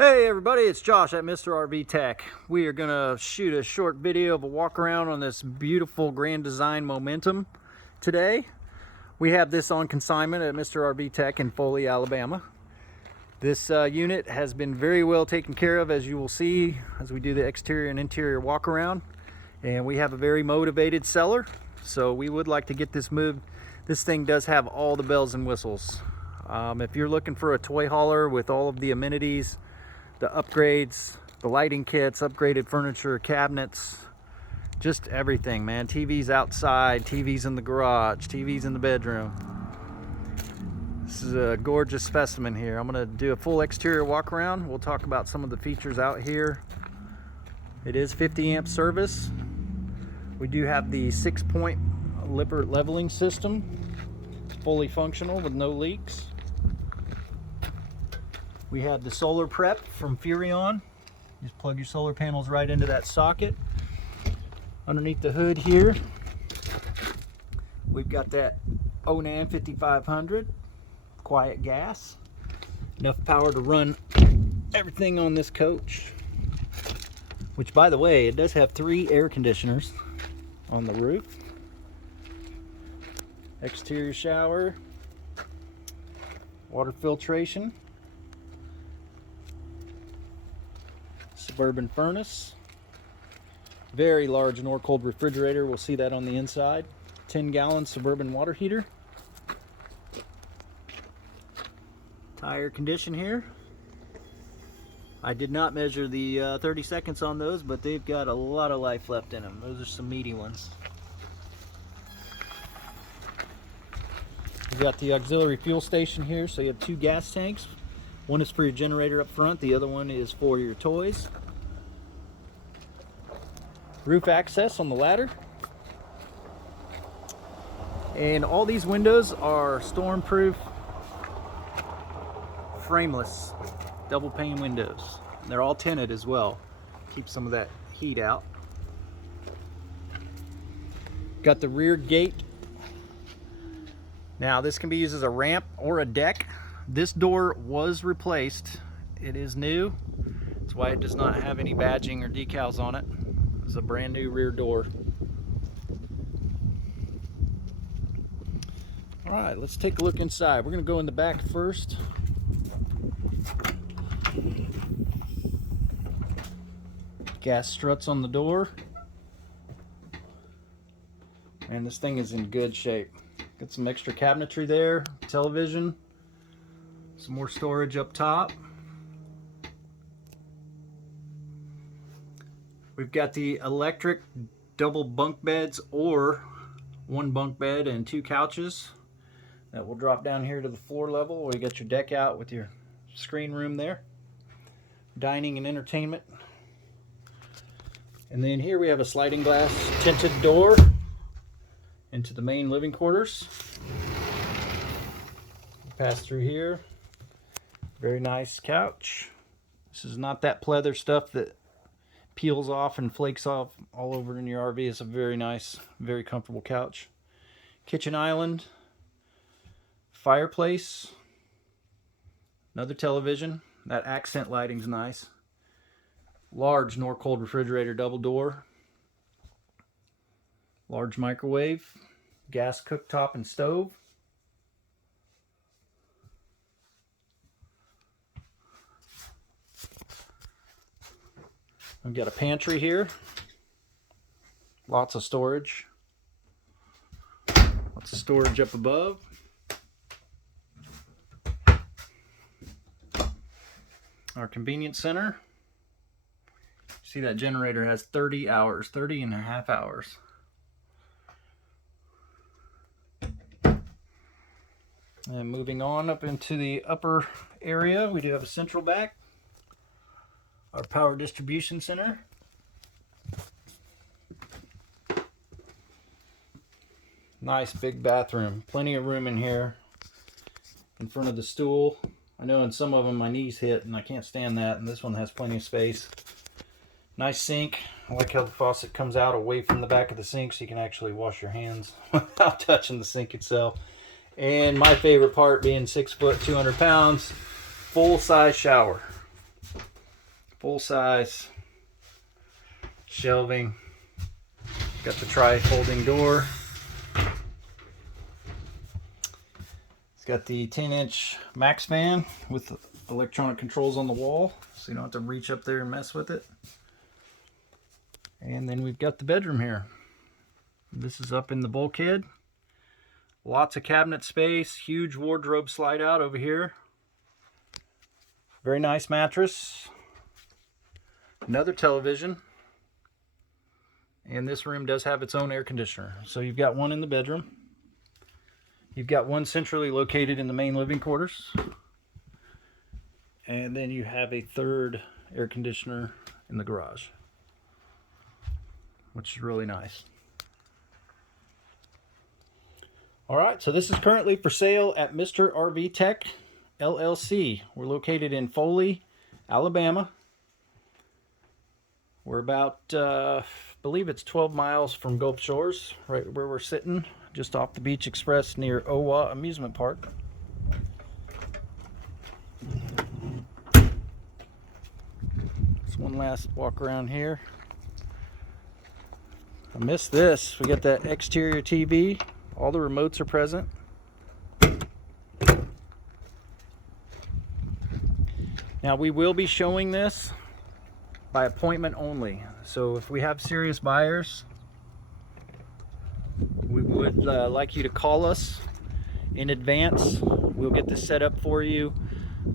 Hey everybody, it's Josh at Mr. RV Tech. We are gonna shoot a short video of a walk around on this beautiful Grand Design Momentum today. We have this on consignment at Mr. RV Tech in Foley, Alabama. This unit has been very well taken care of, as you will see as we do the exterior and interior walk around. And we have a very motivated seller, so we would like to get this moved. This thing does have all the bells and whistles. If you're looking for a toy hauler with all of the amenities, the upgrades, the lighting kits, upgraded furniture, cabinets, just everything, man. TVs outside, TVs in the garage, TVs in the bedroom. This is a gorgeous specimen here. I'm gonna do a full exterior walk around. We'll talk about some of the features out here. It is 50 amp service. We do have the 6-point Lippert leveling system. It's fully functional with no leaks. We have the solar prep from Furrion. Just plug your solar panels right into that socket. Underneath the hood here, we've got that Onan 5500 quiet gas. Enough power to run everything on this coach. Which, by the way, it does have 3 air conditioners on the roof. Exterior shower, water filtration, suburban furnace, very large Norcold refrigerator. We'll see that on the inside. 10-gallon suburban water heater. Tire condition here. I did not measure the 30 seconds on those, but they've got a lot of life left in them. Those are some meaty ones. We've got the auxiliary fuel station here, so you have 2 gas tanks. One is for your generator up front, the other one is for your toys. Roof access on the ladder. And all these windows are storm-proof, frameless, double pane windows. They're all tinted as well. Keep some of that heat out. Got the rear gate. Now this can be used as a ramp or a deck. This door was replaced. It is new. That's why it does not have any badging or decals on it. It's a brand new rear door. All right, let's take a look inside. We're gonna go in the back first. Gas struts on the door. And this thing is in good shape. Got some extra cabinetry there, television. Some more storage up top. We've got the electric double bunk beds, or 1 bunk bed and 2 couches that will drop down here to the floor level. We got your deck out with your screen room there. Dining and entertainment. And then here we have a sliding glass tinted door into the main living quarters. Pass through here. Very nice couch. This is not that pleather stuff that peels off and flakes off all over in your RV. It's a very nice, very comfortable couch. Kitchen island. Fireplace. Another television. That accent lighting's nice. Large Norcold refrigerator, double door. Large microwave. Gas cooktop and stove. We've got a pantry here. Lots of storage. Lots of storage up above. Our convenience center. See, that generator has 30 hours, 30 and a half hours. And moving on up into the upper area, we do have a central vac. Our power distribution center. Nice big bathroom. Plenty of room in here in front of the stool. I know in some of them my knees hit and I can't stand that, and this one has plenty of space. Nice sink. I like how the faucet comes out away from the back of the sink so you can actually wash your hands without touching the sink itself. And my favorite part, being 6 foot, 200 pounds, full-size shower. full-size shelving. Got the tri-folding door. It's got the 10-inch max fan with electronic controls on the wall, so you don't have to reach up there and mess with it. And then we've got the bedroom here. This is up in the bulkhead. Lots of cabinet space, huge wardrobe slide out over here. Very nice mattress. Another television. And this room does have its own air conditioner. So you've got one in the bedroom. You've got one centrally located in the main living quarters. And then you have a third air conditioner in the garage, which is really nice. All right, so this is currently for sale at Mr. RV Tech LLC. We're located in Foley, Alabama. We're about, I believe it's 12 miles from Gulf Shores, right where we're sitting, just off the Beach Express near Owa Amusement Park. Just one last walk around here. I missed this. We got that exterior TV. All the remotes are present. Now we will be showing this by appointment only. So if we have serious buyers, we would like you to call us in advance. We'll get this set up for you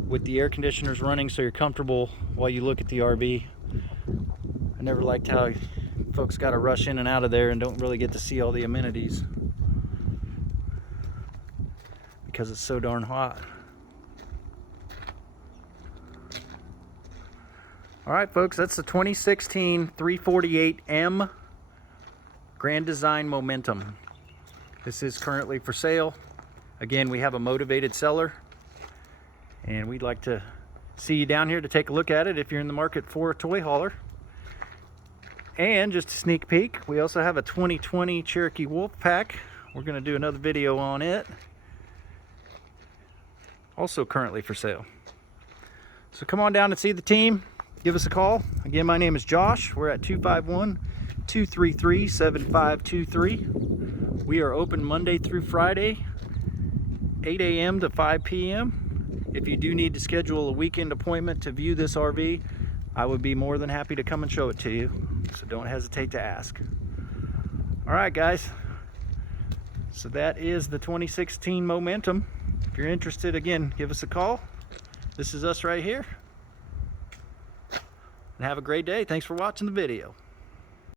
with the air conditioners running so you're comfortable while you look at the RV. I never liked how folks got to rush in and out of there and don't really get to see all the amenities because it's so darn hot. All right, folks, that's the 2016 348M Grand Design Momentum. This is currently for sale. Again, we have a motivated seller, and we'd like to see you down here to take a look at it if you're in the market for a toy hauler. And just a sneak peek, we also have a 2020 Cherokee Wolfpack. We're going to do another video on it. Also currently for sale. So come on down and see the team. Give us a call. Again, my name is Josh. We're at 251-233-7523. We are open Monday through Friday, 8 a.m. to 5 p.m. If you do need to schedule a weekend appointment to view this RV, I would be more than happy to come and show it to you. So don't hesitate to ask. All right, guys. So that is the 2016 Momentum. If you're interested, again, give us a call. This is us right here. And have a great day. Thanks for watching the video.